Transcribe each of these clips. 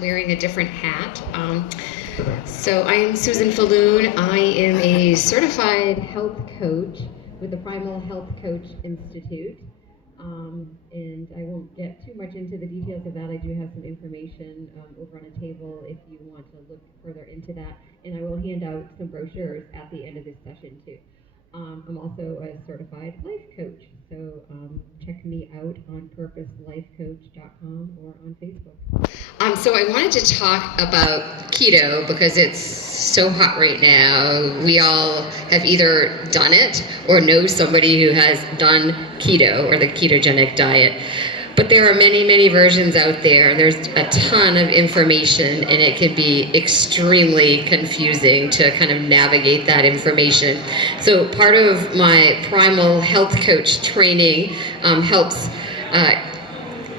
wearing a different hat. So I am Susan Faloon. I am a certified health coach with the Primal Health Coach Institute. And I won't get too much into the details of that. I do have some information over on a table if you want to look further into that. And I will hand out some brochures at the end of this session too. I'm also a certified life coach, so check me out on purposelifecoach.com or on Facebook. So I wanted to talk about keto because it's so hot right now. We all have either done it or know somebody who has done keto or the ketogenic diet. But there are many, many versions out there. There's a ton of information, and it can be extremely confusing to kind of navigate that information. So part of my Primal Health Coach training helps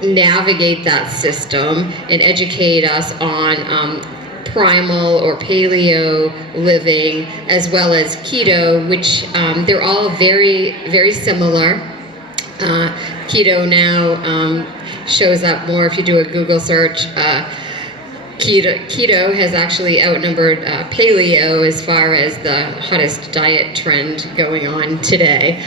navigate that system and educate us on primal or paleo living, as well as keto, which they're all very, very similar. Keto now shows up more if you do a Google search. Keto has actually outnumbered paleo as far as the hottest diet trend going on today.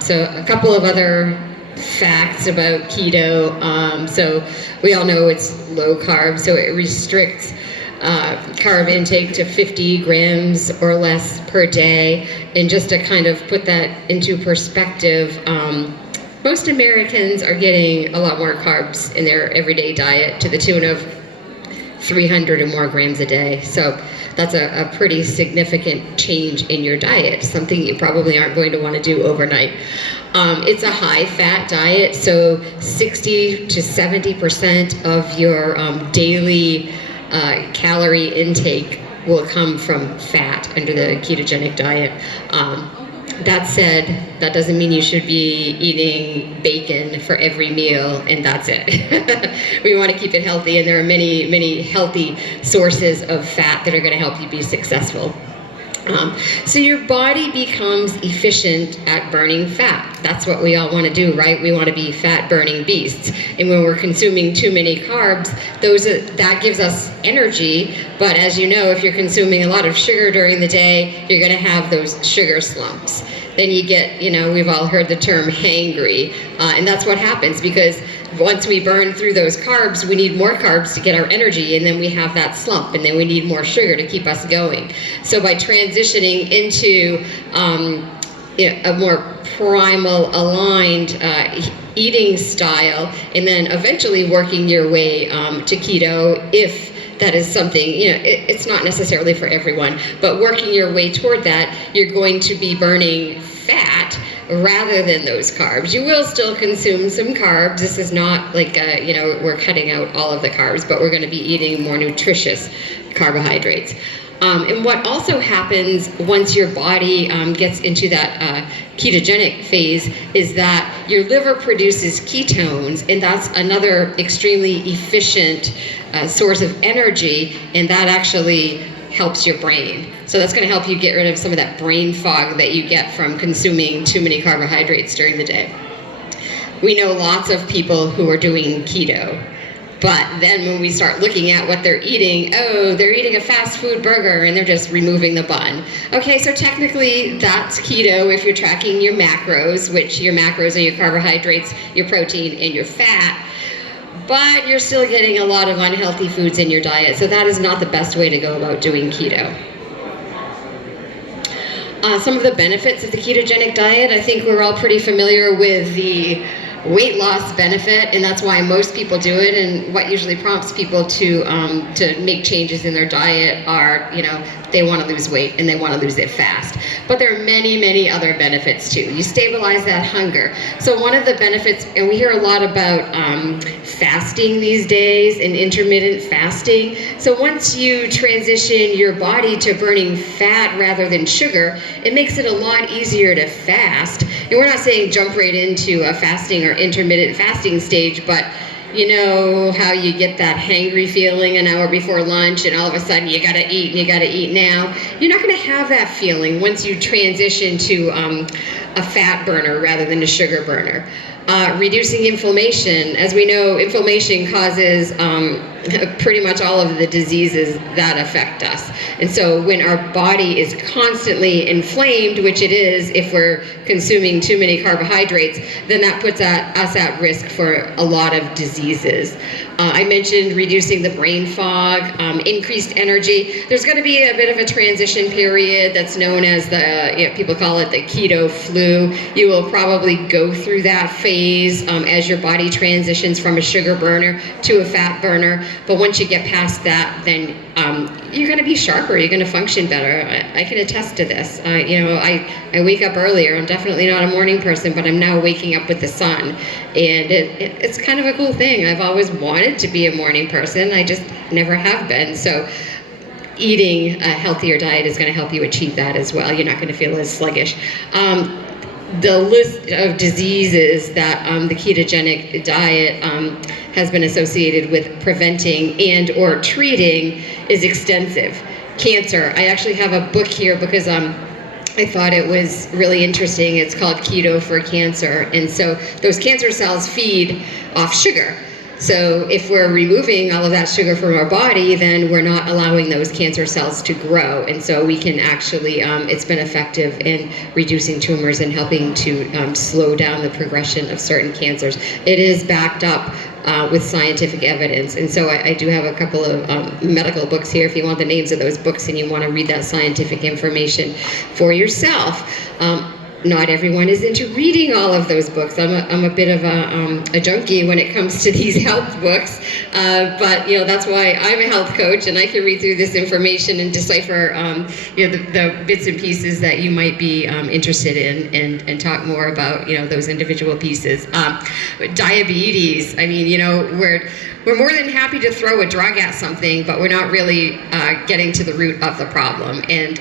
So a couple of other facts about keto. So we all know it's low carb, so it restricts carb intake to 50 grams or less per day. And just to kind of put that into perspective, most Americans are getting a lot more carbs in their everyday diet to the tune of 300 or more grams a day. So that's a pretty significant change in your diet, something you probably aren't going to want to do overnight. It's a high-fat diet, so 60 to 70% of your daily calorie intake will come from fat under the ketogenic diet. That said, that doesn't mean you should be eating bacon for every meal and that's it. We want to keep it healthy, and there are many, many healthy sources of fat that are going to help you be successful. So your body becomes efficient at burning fat. That's what we all want to do, right? We want to be fat-burning beasts. And when we're consuming too many carbs, that gives us energy. But as you know, if you're consuming a lot of sugar during the day, you're going to have those sugar slumps. Then you get, we've all heard the term hangry. And that's what happens because once we burn through those carbs, we need more carbs to get our energy, and then we have that slump, and then we need more sugar to keep us going. So by transitioning into a more primal aligned eating style, and then eventually working your way to keto, if that is something, it's not necessarily for everyone, but working your way toward that, you're going to be burning fat rather than those carbs. You will still consume some carbs. This is not like, we're cutting out all of the carbs, but we're going to be eating more nutritious carbohydrates. And what also happens once your body gets into that ketogenic phase is that your liver produces ketones, and that's another extremely efficient source of energy, and that actually helps your brain. So that's going to help you get rid of some of that brain fog that you get from consuming too many carbohydrates during the day. We know lots of people who are doing keto, but then when we start looking at what they're eating, they're eating a fast food burger and they're just removing the bun. Okay, so technically that's keto if you're tracking your macros, which your macros are your carbohydrates, your protein, and your fat. But you're still getting a lot of unhealthy foods in your diet, so that is not the best way to go about doing keto. Some of the benefits of the ketogenic diet, I think we're all pretty familiar with the weight loss benefit, and that's why most people do it. And what usually prompts people to make changes in their diet are, they want to lose weight and they want to lose it fast. But there are many, many other benefits too. You stabilize that hunger. So one of the benefits, and we hear a lot about fasting these days and intermittent fasting. So once you transition your body to burning fat rather than sugar, it makes it a lot easier to fast. And we're not saying jump right into a fasting or intermittent fasting stage, but you know how you get that hangry feeling an hour before lunch and all of a sudden you gotta eat and you gotta eat now? You're not gonna have that feeling once you transition to a fat burner rather than a sugar burner. Reducing inflammation. As we know, inflammation causes pretty much all of the diseases that affect us. And so when our body is constantly inflamed, which it is if we're consuming too many carbohydrates, then that puts us at risk for a lot of diseases. I mentioned reducing the brain fog, increased energy. There's going to be a bit of a transition period that's known as people call it the keto flu. You will probably go through that phase as your body transitions from a sugar burner to a fat burner. But once you get past that, then you're going to be sharper. You're going to function better. I can attest to this. I wake up earlier. I'm definitely not a morning person, but I'm now waking up with the sun. And it's kind of a cool thing. I've always wanted to be a morning person. I just never have been. So eating a healthier diet is going to help you achieve that as well. You're not going to feel as sluggish. The list of diseases that the ketogenic diet has been associated with preventing and or treating is extensive. Cancer. I actually have a book here because I thought it was really interesting. It's called Keto for Cancer. And so those cancer cells feed off sugar. So if we're removing all of that sugar from our body, then we're not allowing those cancer cells to grow. And so we can actually, it's been effective in reducing tumors and helping to slow down the progression of certain cancers. It is backed up with scientific evidence. And so I do have a couple of medical books here if you want the names of those books and you want to read that scientific information for yourself. Not everyone is into reading all of those books. I'm a bit of a junkie when it comes to these health books, but that's why I'm a health coach and I can read through this information and decipher the bits and pieces that you might be interested in and talk more about those individual pieces. Diabetes. I mean, we're more than happy to throw a drug at something, but we're not really getting to the root of the problem. And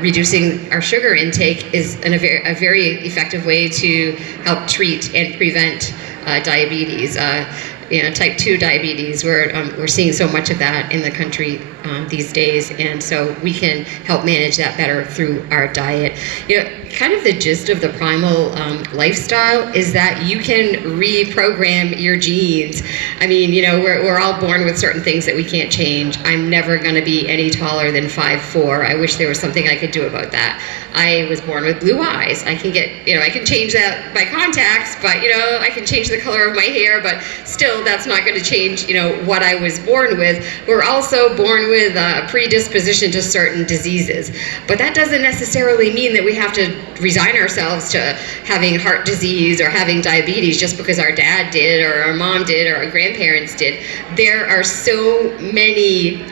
reducing our sugar intake is a very effective way to help treat and prevent diabetes. Type 2 diabetes, we're seeing so much of that in the country these days, and so we can help manage that better through our diet. Kind of the gist of the primal lifestyle is that you can reprogram your genes. I mean, we're all born with certain things that we can't change. I'm never going to be any taller than 5'4". I wish there was something I could do about that. I was born with blue eyes. I can I can change that by contacts, but I can change the color of my hair, but still that's not going to change what I was born with. We're also born with a predisposition to certain diseases, but that doesn't necessarily mean that we have to resign ourselves to having heart disease or having diabetes just because our dad did or our mom did or our grandparents did. There are so many,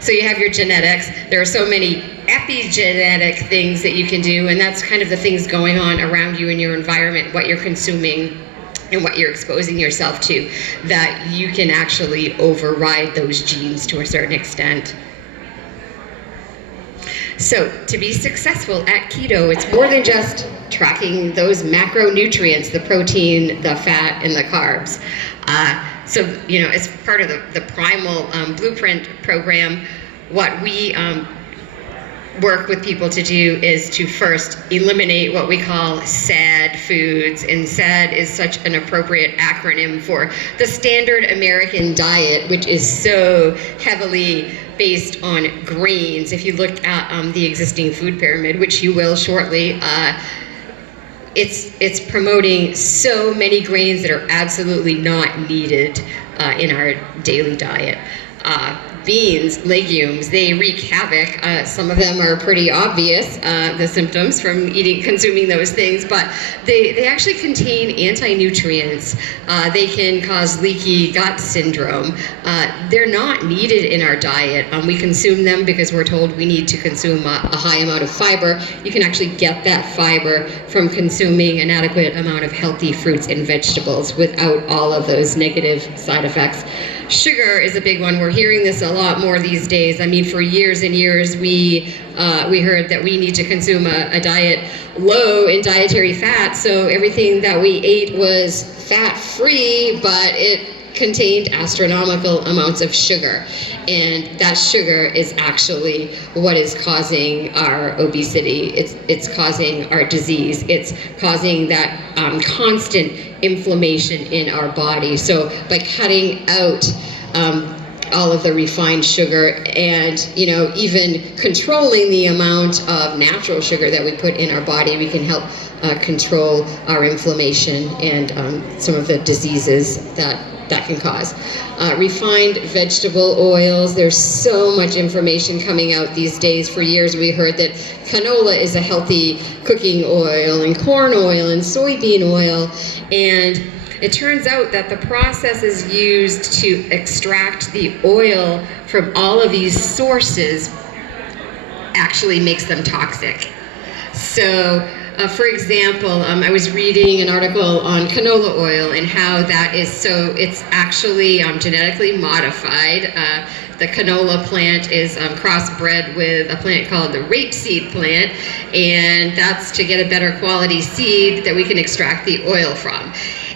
so you have your genetics, there are so many epigenetic things that you can do, and that's kind of the things going on around you in your environment, what you're consuming and what you're exposing yourself to, that you can actually override those genes to a certain extent. So to be successful at keto, it's more than just tracking those macronutrients, the protein, the fat, and the carbs. So as part of the Primal Blueprint program, what we work with people to do is to first eliminate what we call SAD foods, and SAD is such an appropriate acronym for the standard American diet, which is so heavily based on grains. If you look at the existing food pyramid, which you will shortly, it's promoting so many grains that are absolutely not needed in our daily diet. Beans, legumes, they wreak havoc. Some of them are pretty obvious, the symptoms from consuming those things, but they actually contain anti-nutrients. They can cause leaky gut syndrome. They're not needed in our diet. We consume them because we're told we need to consume a high amount of fiber. You can actually get that fiber from consuming an adequate amount of healthy fruits and vegetables without all of those negative side effects. Sugar is a big one. We're hearing this a lot more these days. I mean, for years and years, we heard that we need to consume a diet low in dietary fat, so everything that we ate was fat-free, but it contained astronomical amounts of sugar. And that sugar is actually what is causing our obesity. It's causing our disease. It's causing that constant inflammation in our body. So by cutting out all of the refined sugar, and even controlling the amount of natural sugar that we put in our body. We can help control our inflammation and some of the diseases that can cause. Refined vegetable oils, there's so much information coming out these days. For years we heard that canola is a healthy cooking oil, and corn oil and soybean oil, and it turns out that the processes used to extract the oil from all of these sources actually makes them toxic. So, for example, I was reading an article on canola oil and how that is it's actually genetically modified. The canola plant is crossbred with a plant called the rapeseed plant, and that's to get a better quality seed that we can extract the oil from.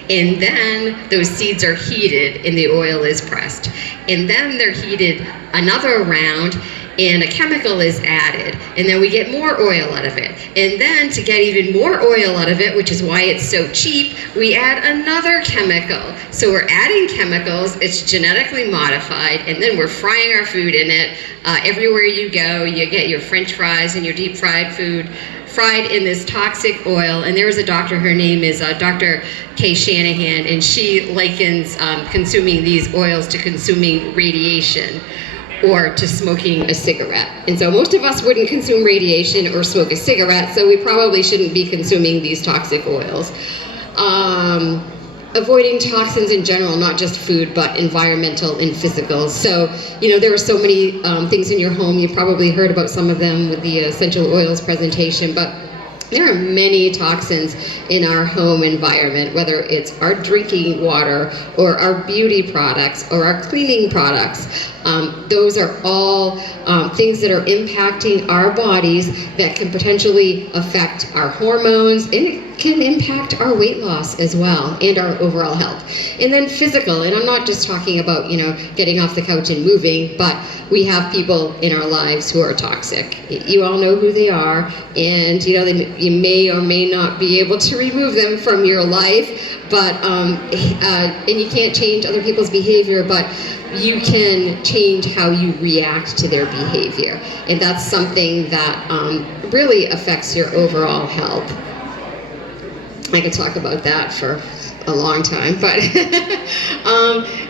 And then those seeds are heated and the oil is pressed. And then they're heated another round and a chemical is added, and then we get more oil out of it. And then to get even more oil out of it, which is why it's so cheap, we add another chemical. So we're adding chemicals, it's genetically modified, and then we're frying our food in it. Everywhere you go, you get your French fries and your deep fried food fried in this toxic oil. And there is a doctor, her name is Dr. Kay Shanahan, and she likens consuming these oils to consuming radiation or to smoking a cigarette. And so most of us wouldn't consume radiation or smoke a cigarette, so we probably shouldn't be consuming these toxic oils. Avoiding toxins in general, not just food, but environmental and physical. So, there are so many things in your home. You probably heard about some of them with the essential oils presentation, but there are many toxins in our home environment, whether it's our drinking water or our beauty products or our cleaning products. Those are all things that are impacting our bodies that can potentially affect our hormones, and it can impact our weight loss as well and our overall health. And then physical, and I'm not just talking about, getting off the couch and moving, but we have people in our lives who are toxic. You all know who they are, and you may or may not be able to remove them from your life, but and you can't change other people's behavior, but you can change how you react to their behavior, and that's something that really affects your overall health. I could talk about that for a long time, but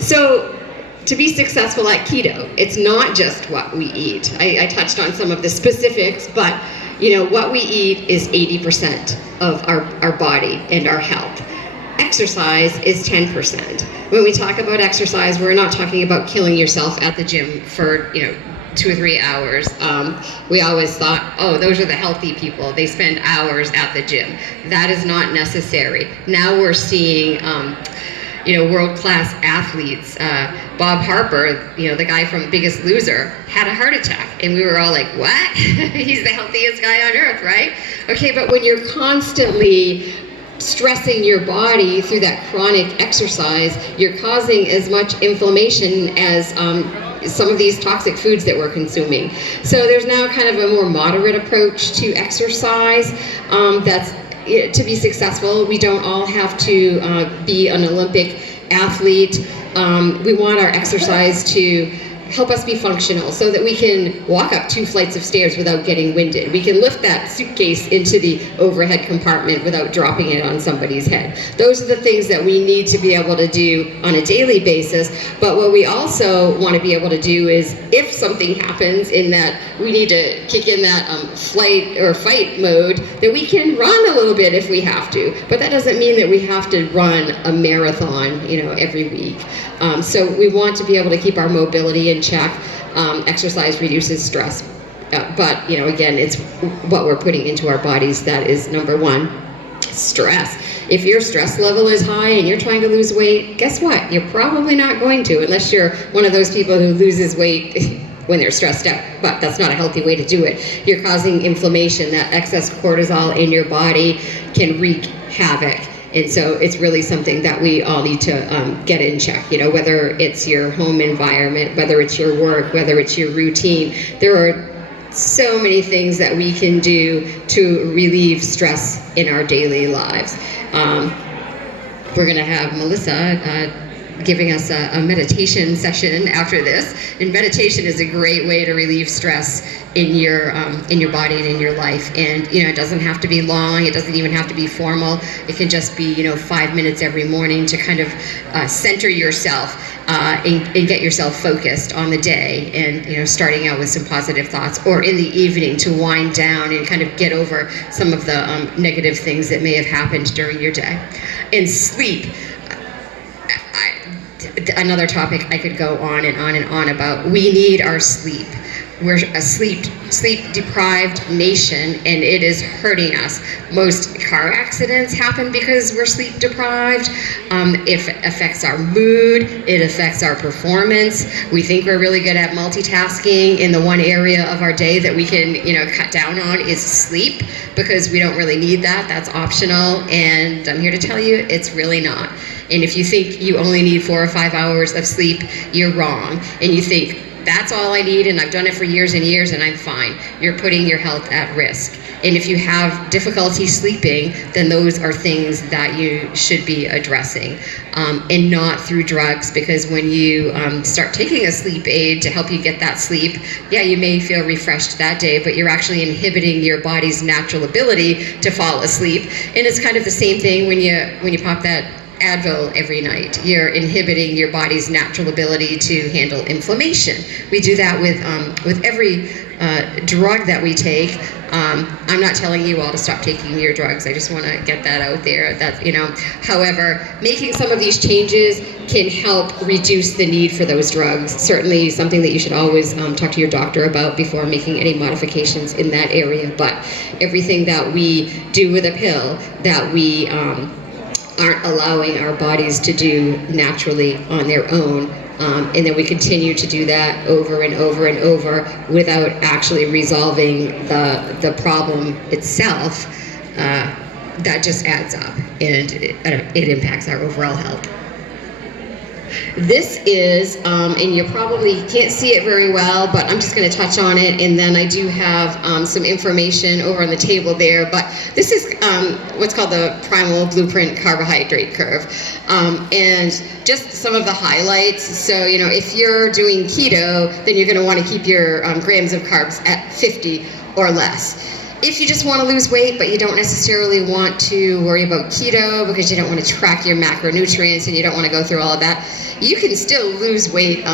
so to be successful at keto, it's not just what we eat. I touched on some of the specifics, but what we eat is 80% of our body and our health. Exercise is 10%. When we talk about exercise, we're not talking about killing yourself at the gym for 2 or 3 hours. We always thought, oh, those are the healthy people. They spend hours at the gym. That is not necessary. Now we're seeing world-class athletes. Bob Harper, the guy from Biggest Loser, had a heart attack. And we were all like, what? He's the healthiest guy on earth, right? Okay, but when you're constantly stressing your body through that chronic exercise, you're causing as much inflammation as some of these toxic foods that we're consuming. So there's now kind of a more moderate approach to exercise that's to be successful. We don't all have to be an Olympic athlete. We want our exercise to help us be functional so that we can walk up 2 flights of stairs without getting winded. We can lift that suitcase into the overhead compartment without dropping it on somebody's head. Those are the things that we need to be able to do on a daily basis. But what we also want to be able to do is, if something happens in that we need to kick in that flight or fight mode, that we can run a little bit if we have to. But that doesn't mean that we have to run a marathon, every week. So we want to be able to keep our mobility in check. Exercise reduces stress. But, again, it's what we're putting into our bodies that is number one. Stress. If your stress level is high and you're trying to lose weight, guess what? You're probably not going to, unless you're one of those people who loses weight when they're stressed out. But that's not a healthy way to do it. You're causing inflammation. That excess cortisol in your body can wreak havoc. And so it's really something that we all need to get in check, whether it's your home environment, whether it's your work, whether it's your routine. There are so many things that we can do to relieve stress in our daily lives. We're going to have Melissa giving us a meditation session after this. And meditation is a great way to relieve stress in your body and in your life. And it doesn't have to be long. It doesn't even have to be formal. It can just be 5 minutes every morning to kind of center yourself and get yourself focused on the day, and starting out with some positive thoughts, or in the evening to wind down and kind of get over some of the negative things that may have happened during your day. And sleep. Another topic I could go on and on and on about. We need our sleep. We're a sleep deprived nation, and it is hurting us. Most car accidents happen because we're sleep deprived. It affects our mood. It affects our performance. We think we're really good at multitasking, and the one area of our day that we can cut down on is sleep, because we don't really need that. That's optional, and I'm here to tell you it's really not. And if you think you only need 4 or 5 hours of sleep, you're wrong. And you think, that's all I need, and I've done it for years and years, and I'm fine. You're putting your health at risk. And if you have difficulty sleeping, then those are things that you should be addressing, and not through drugs, because when you start taking a sleep aid to help you get that sleep, yeah, you may feel refreshed that day, but you're actually inhibiting your body's natural ability to fall asleep. And it's kind of the same thing when you pop that Advil every night. You're inhibiting your body's natural ability to handle inflammation. We do that with every drug that we take. I'm not telling you all to stop taking your drugs. I just want to get that out there. However, making some of these changes can help reduce the need for those drugs. Certainly something that you should always talk to your doctor about before making any modifications in that area. But everything that we do with a pill that we aren't allowing our bodies to do naturally on their own. And then we continue to do that over and over and over without actually resolving the problem itself. That just adds up, and it impacts our overall health. This is, and you probably can't see it very well, but I'm just going to touch on it, and then I do have some information over on the table there. But this is what's called the Primal Blueprint Carbohydrate Curve, and just some of the highlights. So, if you're doing keto, then you're going to want to keep your grams of carbs at 50 or less. If you just want to lose weight, but you don't necessarily want to worry about keto because you don't want to track your macronutrients and you don't want to go through all of that, you can still lose weight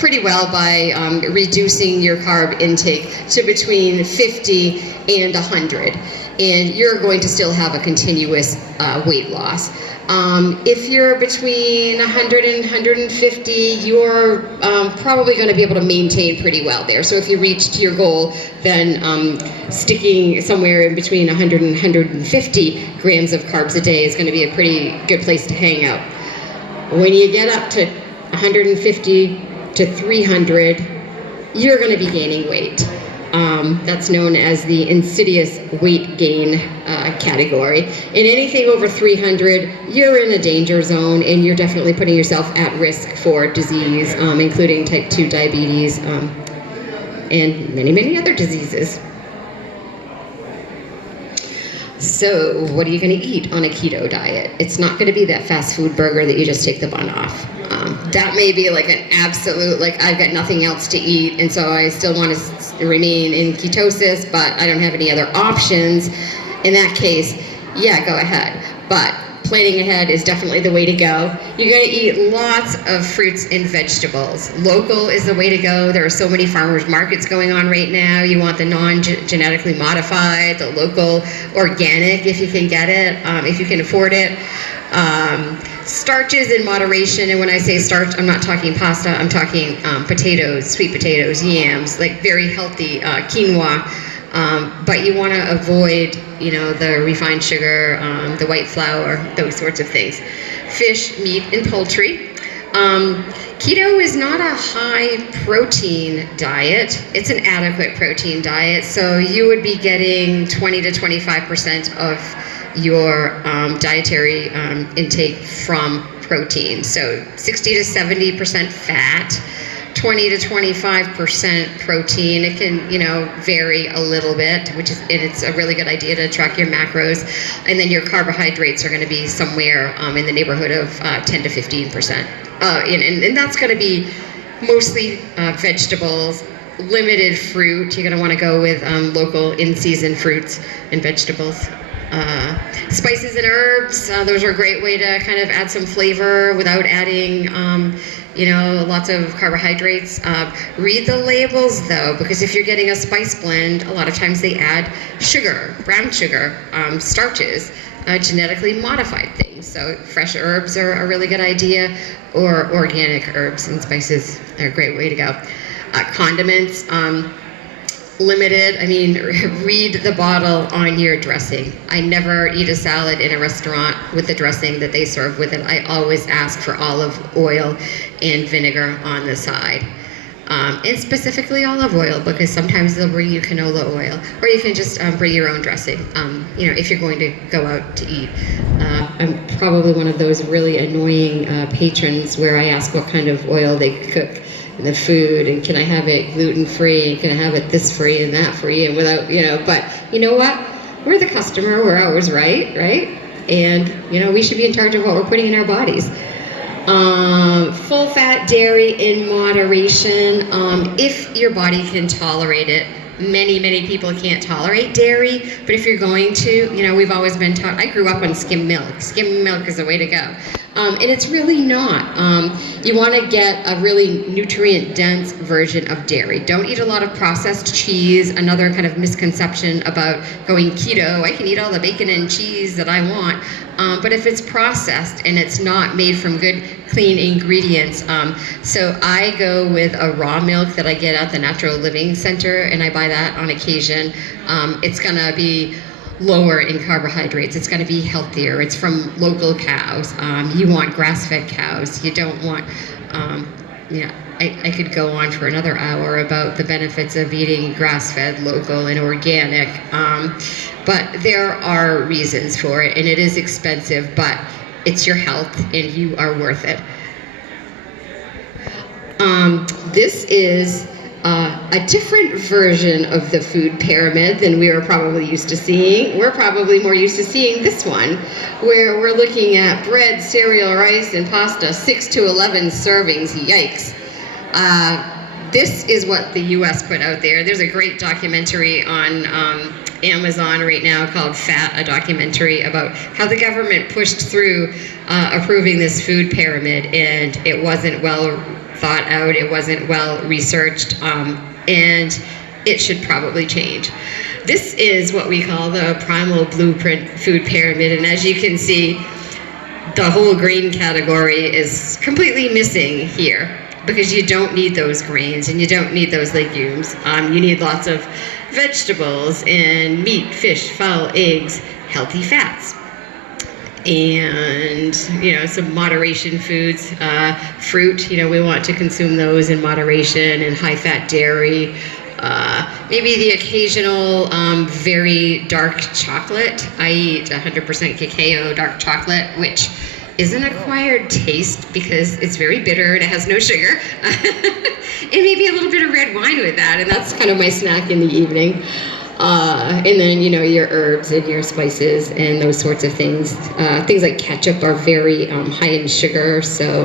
pretty well by reducing your carb intake to between 50 and 100. And you're going to still have a continuous weight loss. If you're between 100 and 150, you're probably going to be able to maintain pretty well there. So if you reached your goal, then sticking somewhere in between 100 and 150 grams of carbs a day is going to be a pretty good place to hang out. When you get up to 150 to 300, you're going to be gaining weight. That's known as the insidious weight gain category. And anything over 300, you're in a danger zone, and you're definitely putting yourself at risk for disease, including type 2 diabetes and many, many other diseases. So what are you going to eat on a keto diet? It's not going to be that fast food burger that you just take the bun off. That may be like an absolute, I've got nothing else to eat, and so I still want to remain in ketosis, but I don't have any other options. In that case, yeah, go ahead. But planning ahead is definitely the way to go. You're going to eat lots of fruits and vegetables. Local is the way to go. There are so many farmers markets going on right now. You want the non-genetically modified, the local, organic if you can get it, if you can afford it. Starches in moderation, and when I say starch, I'm not talking pasta, I'm talking potatoes, sweet potatoes, yams, very healthy quinoa. But you want to avoid, the refined sugar, the white flour, those sorts of things. Fish, meat, and poultry. Keto is not a high protein diet. It's an adequate protein diet. So you would be getting 20 to 25% of your dietary intake from protein. So 60 to 70% fat, 20 to 25% protein. It can, vary a little bit, and it's a really good idea to track your macros. And then your carbohydrates are going to be somewhere in the neighborhood of 10 to 15% and that's going to be mostly vegetables, limited fruit. You're going to want to go with local in-season fruits and vegetables. Spices and herbs, those are a great way to kind of add some flavor without adding, lots of carbohydrates. Read the labels though, because if you're getting a spice blend, a lot of times they add sugar, brown sugar, starches, genetically modified things. So fresh herbs are a really good idea, or organic herbs and spices are a great way to go. Condiments, limited. Read the bottle on your dressing. I never eat a salad in a restaurant with the dressing that they serve with it. I always ask for olive oil and vinegar on the side. And specifically olive oil, because sometimes they'll bring you canola oil, or you can just bring your own dressing, if you're going to go out to eat. I'm probably one of those really annoying patrons where I ask what kind of oil they cook the food, and can I have it gluten-free, and can I have it this free and that free, and without, but you know what? We're the customer, we're always right? And, we should be in charge of what we're putting in our bodies. Full-fat dairy in moderation, if your body can tolerate it. Many people can't tolerate dairy, but if you're going to, we've always been taught, I grew up on skim milk. Skim milk is the way to go. And it's really not. You want to get a really nutrient-dense version of dairy. Don't eat a lot of processed cheese. Another kind of misconception about going keto, I can eat all the bacon and cheese that I want. But if it's processed and it's not made from good, clean ingredients, so I go with a raw milk that I get at the Natural Living Center, and I buy that on occasion. It's going to be lower in carbohydrates. It's going to be healthier. It's from local cows. You want grass-fed cows. You don't want, I could go on for another hour about the benefits of eating grass-fed, local, and organic. But there are reasons for it, and it is expensive, but it's your health, and you are worth it. This is a different version of the food pyramid than we were probably used to seeing. We're probably more used to seeing this one, where we're looking at bread, cereal, rice, and pasta, 6 to 11 servings. Yikes. This is what the U.S. put out there. There's a great documentary on Amazon right now called Fat, a documentary about how the government pushed through approving this food pyramid, and it wasn't well thought out, it wasn't well researched, and it should probably change. This is what we call the Primal Blueprint food pyramid, and as you can see, the whole grain category is completely missing here, because you don't need those grains and you don't need those legumes. You need lots of vegetables and meat, fish, fowl, eggs, healthy fats. And, some moderation foods, fruit, we want to consume those in moderation, and high-fat dairy, maybe the occasional very dark chocolate. I eat 100% cacao dark chocolate, which is an acquired taste because it's very bitter and it has no sugar. And maybe a little bit of red wine with that, and that's kind of my snack in the evening. And then, your herbs and your spices and those sorts of things. Things like ketchup are very high in sugar, so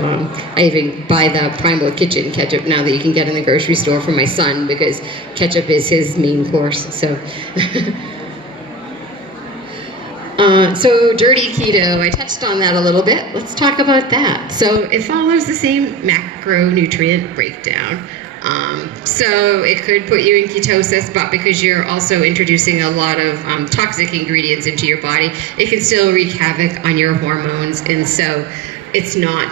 I even buy the Primal Kitchen ketchup now that you can get in the grocery store for my son, because ketchup is his main course. So dirty keto, I touched on that a little bit. Let's talk about that. So it follows the same macronutrient breakdown. So it could put you in ketosis, but because you're also introducing a lot of toxic ingredients into your body, it can still wreak havoc on your hormones, and so it's not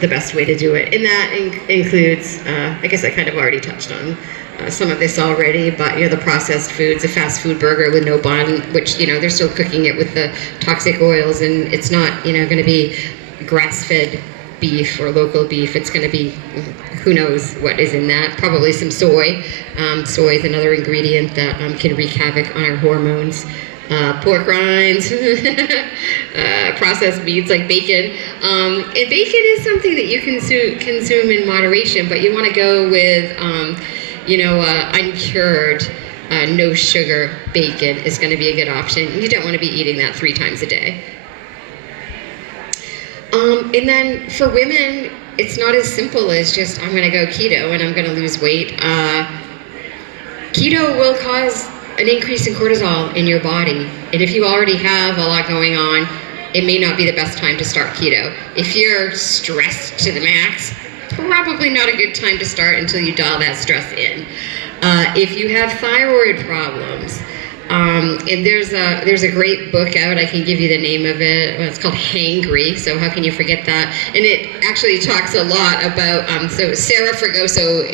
the best way to do it. And that includes, I guess I kind of already touched on some of this already, but the processed foods, a fast food burger with no bun, which they're still cooking it with the toxic oils, and it's not going to be grass-fed beef or local beef. It's going to be, who knows what is in that, probably some soy. Soy is another ingredient that can wreak havoc on our hormones. Pork rinds, processed meats like bacon. And bacon is something that you consume in moderation, but you want to go with uncured, no sugar bacon is going to be a good option. You don't want to be eating that 3 times a day. And then for women, it's not as simple as just, I'm going to go keto and I'm going to lose weight. Keto will cause an increase in cortisol in your body. And if you already have a lot going on, it may not be the best time to start keto. If you're stressed to the max, probably not a good time to start until you dial that stress in. If you have thyroid problems, and there's a great book out, I can give you the name of it. Well, it's called Hangry, so how can you forget that? And it actually talks a lot about, so Sarah Fragoso,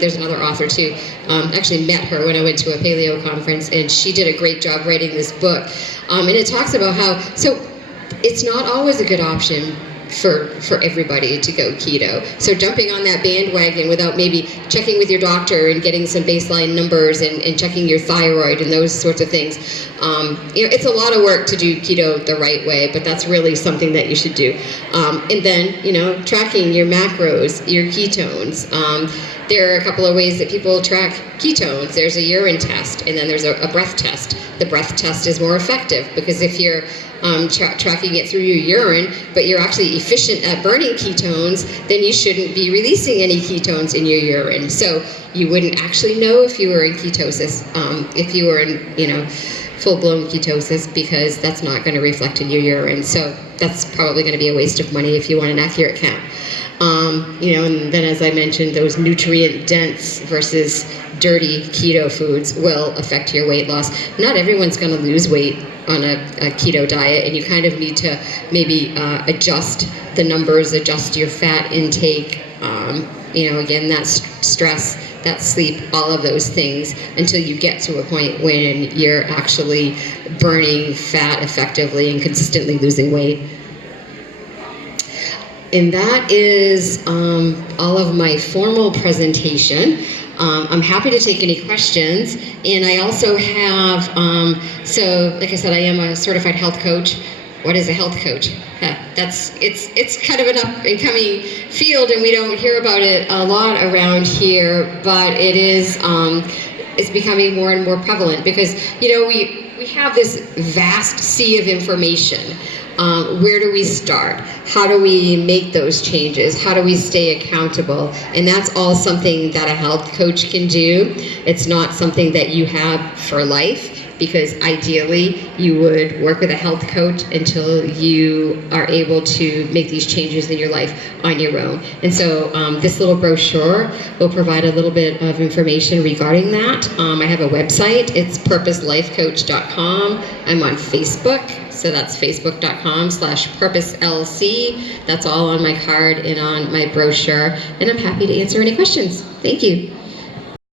there's another author too, actually met her when I went to a paleo conference, and she did a great job writing this book. And it talks about how, so it's not always a good option for everybody to go keto. So jumping on that bandwagon without maybe checking with your doctor and getting some baseline numbers and checking your thyroid and those sorts of things. It's a lot of work to do keto the right way, but that's really something that you should do. And then, tracking your macros, your ketones. There are a couple of ways that people track ketones. There's a urine test, and then there's a breath test. The breath test is more effective because if you're tracking it through your urine, but you're actually efficient at burning ketones, then you shouldn't be releasing any ketones in your urine. So you wouldn't actually know if you were in ketosis, if you were in, full-blown ketosis, because that's not going to reflect in your urine. So that's probably going to be a waste of money if you want an accurate count. And then as I mentioned, those nutrient-dense versus dirty keto foods will affect your weight loss. Not everyone's going to lose weight on a keto diet, and you kind of need to maybe adjust the numbers, adjust your fat intake, again, that stress, that sleep, all of those things, until you get to a point when you're actually burning fat effectively and consistently losing weight. And that is all of my formal presentation. I'm happy to take any questions. And I also have, so like I said, I am a certified health coach. What is a health coach? It's kind of an up and coming field, and we don't hear about it a lot around here, but it is, it's becoming more and more prevalent because, we have this vast sea of information. Where do we start? How do we make those changes? How do we stay accountable? And that's all something that a health coach can do. It's not something that you have for life, because ideally you would work with a health coach until you are able to make these changes in your life on your own. And so this little brochure will provide a little bit of information regarding that. I have a website. It's purposelifecoach.com. I'm on Facebook. So that's facebook.com/purposelc. That's all on my card and on my brochure. And I'm happy to answer any questions. Thank you.